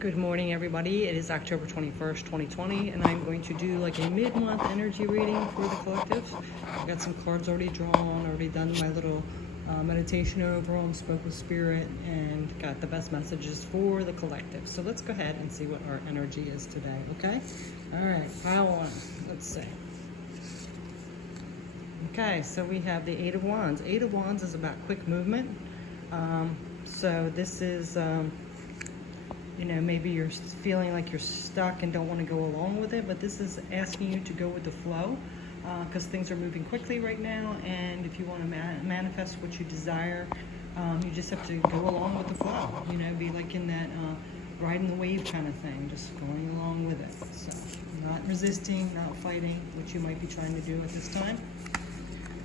Good morning, everybody. It is October 21st, 2020, and I'm going to do like a mid-month energy reading for the collective. I've got some cards already drawn, already done my little meditation over them, spoke with spirit, and got the best messages for the collective. So let's go ahead and see what our energy is today, okay? All right, pile one. Let's see. Okay, so we have the Eight of Wands. Eight of Wands is about quick movement. So this is... you know, maybe you're feeling like you're stuck and don't want to go along with it, but this is asking you to go with the flow because things are moving quickly right now, and if you want to manifest what you desire, you just have to go along with the flow, you know, be like in that riding the wave kind of thing, just going along with it. So not resisting, not fighting, which you might be trying to do at this time.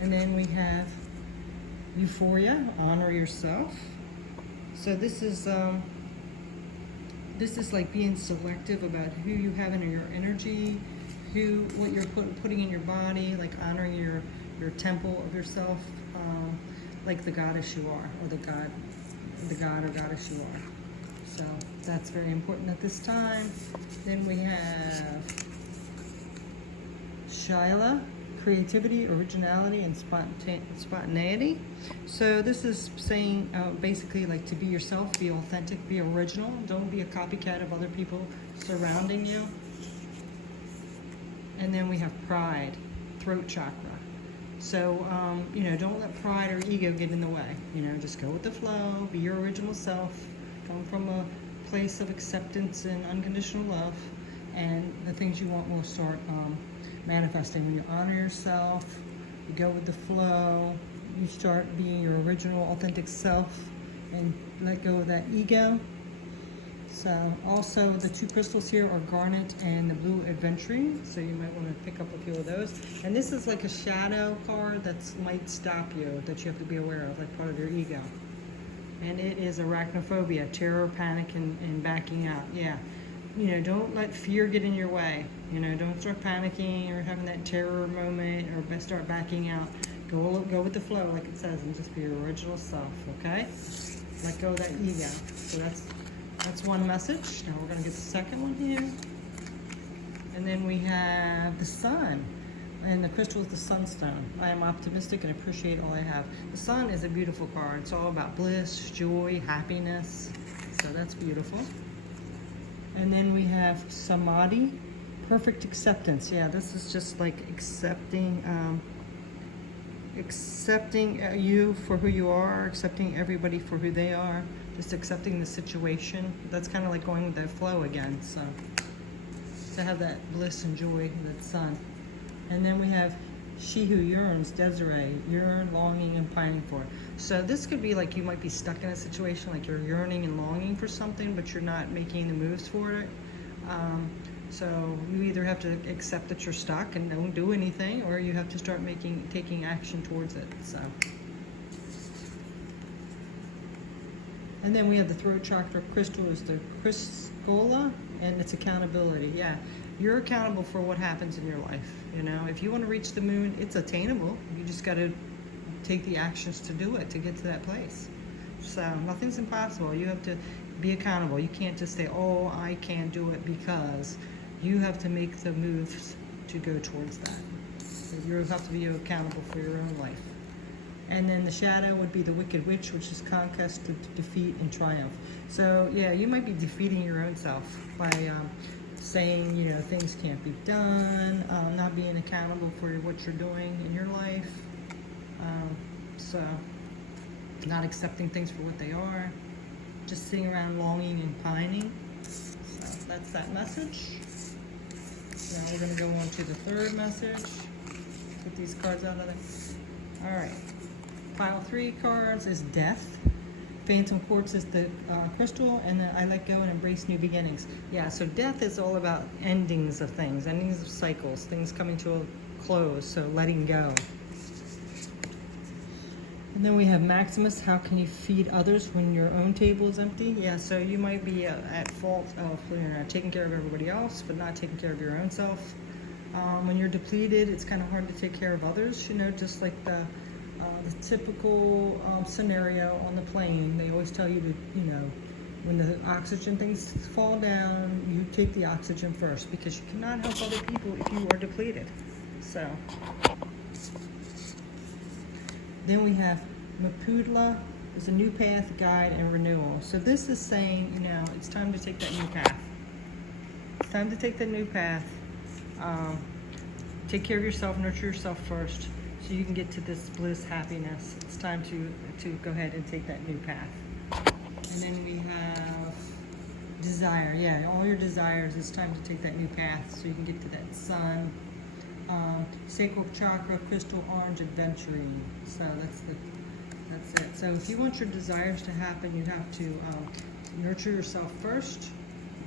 And then we have Euphoria, honor yourself. So this is like being selective about who you have in your energy, what you're putting in your body, like honoring your temple of yourself, like the goddess you are, or the god or goddess you are. So that's very important at this time. Then we have Shyla, creativity, originality, and spontaneity. So this is saying basically like to be yourself, be authentic, be original. Don't be a copycat of other people surrounding you. And then we have pride, throat chakra. So, you know, don't let pride or ego get in the way. You know, just go with the flow, be your original self, come from a place of acceptance and unconditional love, and the things you want will start manifesting. When you honor yourself, you go with the flow, you start being your original authentic self and let go of that ego. So also the two crystals here are garnet and the blue aventurine, so you might want to pick up a few of those. And this is like a shadow card that might stop you, that you have to be aware of, like part of your ego. And it is arachnophobia, terror, panic, and backing out. Yeah, you know, don't let fear get in your way. You know, don't start panicking or having that terror moment or start backing out. Go with the flow, like it says, and just be your original self, okay? Let go of that ego. So that's one message. Now we're going to get the second one here. And then we have the sun. And the crystal is the sunstone. I am optimistic and appreciate all I have. The sun is a beautiful card. It's all about bliss, joy, happiness. So that's beautiful. And then we have samadhi, perfect acceptance. Yeah, this is just like accepting you for who you are, accepting everybody for who they are, just accepting the situation. That's kind of like going with that flow again. So to have that bliss and joy, that sun. And then we have she who yearns, Desiree, yearn, longing, and pining for. So this could be like you might be stuck in a situation, like you're yearning and longing for something, but you're not making the moves for it. So you either have to accept that you're stuck and don't do anything, or you have to start taking action towards it. So. And then we have the throat chakra crystal is the Criscola, and it's accountability. Yeah, you're accountable for what happens in your life. You know, if you want to reach the moon, it's attainable. You just got to take the actions to do it, to get to that place. So nothing's impossible. You have to be accountable. You can't just say, oh, I can't do it, because you have to make the moves to go towards that. So you have to be accountable for your own life. And then the shadow would be the Wicked Witch, which is conquest, defeat, and triumph. So yeah, you might be defeating your own self by saying, you know, things can't be done, not being accountable for what you're doing in your life. So not accepting things for what they are, just sitting around longing and pining. So that's that message. Now we're going to go on to the third message. Get these cards out of there. All right. Pile 3 cards is death. Phantom quartz is the crystal, and then I let go and embrace new beginnings. Yeah, so death is all about endings of things, endings of cycles, things coming to a close, so letting go. And then we have Maximus, how can you feed others when your own table is empty? Yeah, so you might be at fault of taking care of everybody else, but not taking care of your own self. When you're depleted, it's kind of hard to take care of others, you know, just like the typical scenario on the plane. They always tell you to, you know, When the oxygen things fall down, you take the oxygen first, because you cannot help other people if you are depleted. So, then we have Mapudla is a new path, guide, and renewal. So this is saying, it's time to take that new path. It's time to take the new path. Take care of yourself, nurture yourself first, so you can get to this bliss, happiness. It's time to go ahead and take that new path. And then we have desire. Yeah, all your desires. It's time to take that new path, so you can get to that sun. Sacral chakra, crystal orange, adventuring. So that's it. So if you want your desires to happen, you have to nurture yourself first.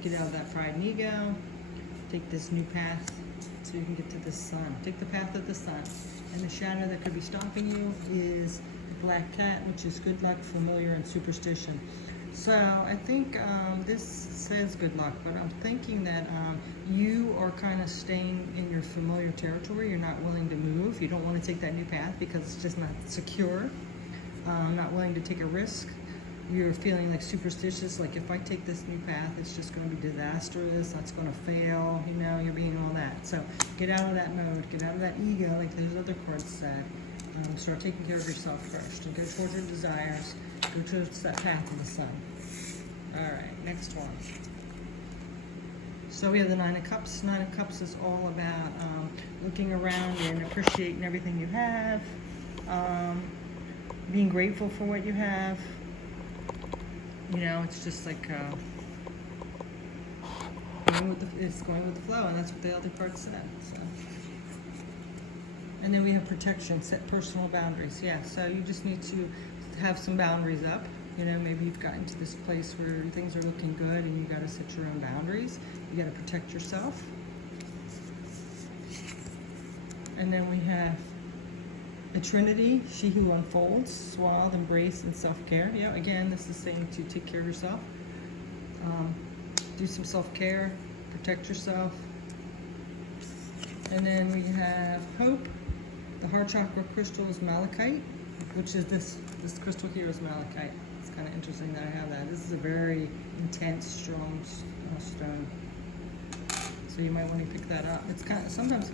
Get out of that pride and ego. Take this new path, so you can get to the sun. Take the path of the sun. And the shadow that could be stopping you is the black cat, which is good luck, familiar, and superstition. So I think this says good luck, but I'm thinking that you are kind of staying in your familiar territory. You're not willing to move. You don't want to take that new path because it's just not secure. Not willing to take a risk. You're feeling like superstitious, like if I take this new path, it's just going to be disastrous, that's going to fail, you're being all that. So get out of that mode, get out of that ego, like those other cards said. Start taking care of yourself first and go towards your desires, go towards that path of the sun. All right, next one. So we have the Nine of Cups. Nine of Cups is all about looking around and appreciating everything you have, being grateful for what you have. It's just like going with the flow, and that's what the other part said. So. And then we have protection, set personal boundaries. Yeah, so you just need to have some boundaries up. Maybe you've gotten to this place where things are looking good, and you got to set your own boundaries. You got to protect yourself. And then we have the Trinity, she who unfolds, swathe, embrace, and self-care. Again, this is saying to take care of yourself. Do some self-care, protect yourself. And then we have hope. The heart chakra crystal is malachite, which is this crystal here is malachite. It's kind of interesting that I have that. This is a very intense, strong stone. So you might want to pick that up. It's kind of, sometimes,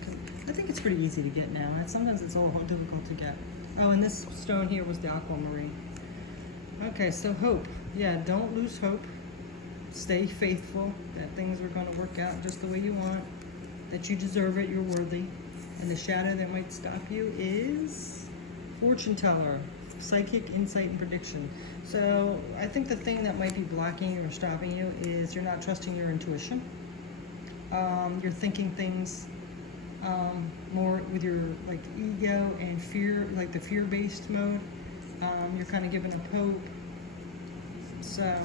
I think it's pretty easy to get now. And sometimes it's a little difficult to get. Oh, and this stone here was the aquamarine. Okay, so hope. Yeah, don't lose hope. Stay faithful that things are going to work out just the way you want, that you deserve it, you're worthy. And the shadow that might stop you is fortune teller, psychic insight and prediction. So I think the thing that might be blocking or stopping you is you're not trusting your intuition. You're thinking things more with your ego and fear, like the fear-based mode. You're kind of giving up hope. So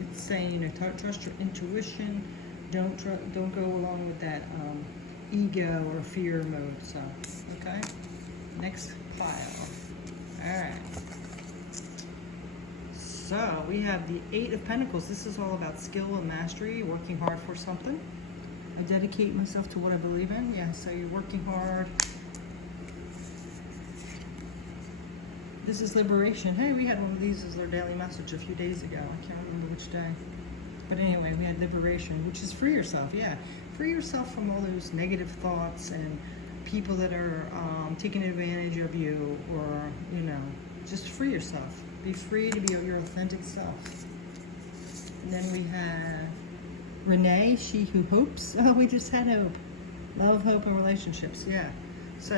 it's saying, trust your intuition. Don't go along with that ego or fear mode. So okay, next pile. All right. So we have the Eight of Pentacles. This is all about skill and mastery, working hard for something. I dedicate myself to what I believe in. Yeah, so you're working hard. This is liberation. Hey, we had one of these as our daily message a few days ago. I can't remember which day. But anyway, we had liberation, which is free yourself. Yeah, free yourself from all those negative thoughts and people that are taking advantage of you, or, just free yourself. Be free to be your authentic self. And then we have Renee, she who hopes. Oh, we just had hope. Love, hope, and relationships. Yeah. So,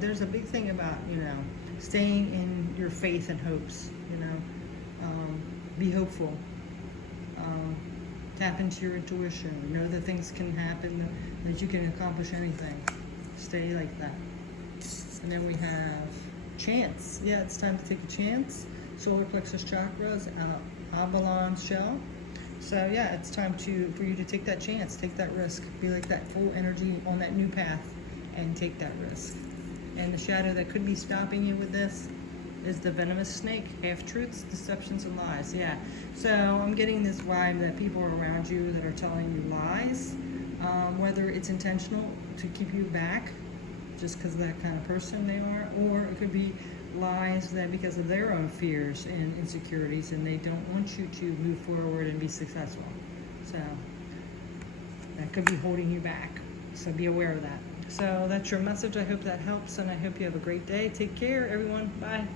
there's a big thing about, staying in your faith and hopes, be hopeful. Tap into your intuition. Know that things can happen, that you can accomplish anything. Stay like that. And then we have chance. Yeah, it's time to take a chance. Solar plexus chakras, Avalon shell. So yeah, it's time for you to take that chance, take that risk, be like that full energy on that new path, and take that risk. And the shadow that could be stopping you with this is the venomous snake, half-truths, deceptions, and lies. Yeah, so I'm getting this vibe that people are around you that are telling you lies, whether it's intentional to keep you back just because of that kind of person they are, or it could be lies that because of their own fears and insecurities, and they don't want you to move forward and be successful. So that could be holding you back. So be aware of that. So that's your message. I hope that helps, and I hope you have a great day. Take care, everyone. Bye.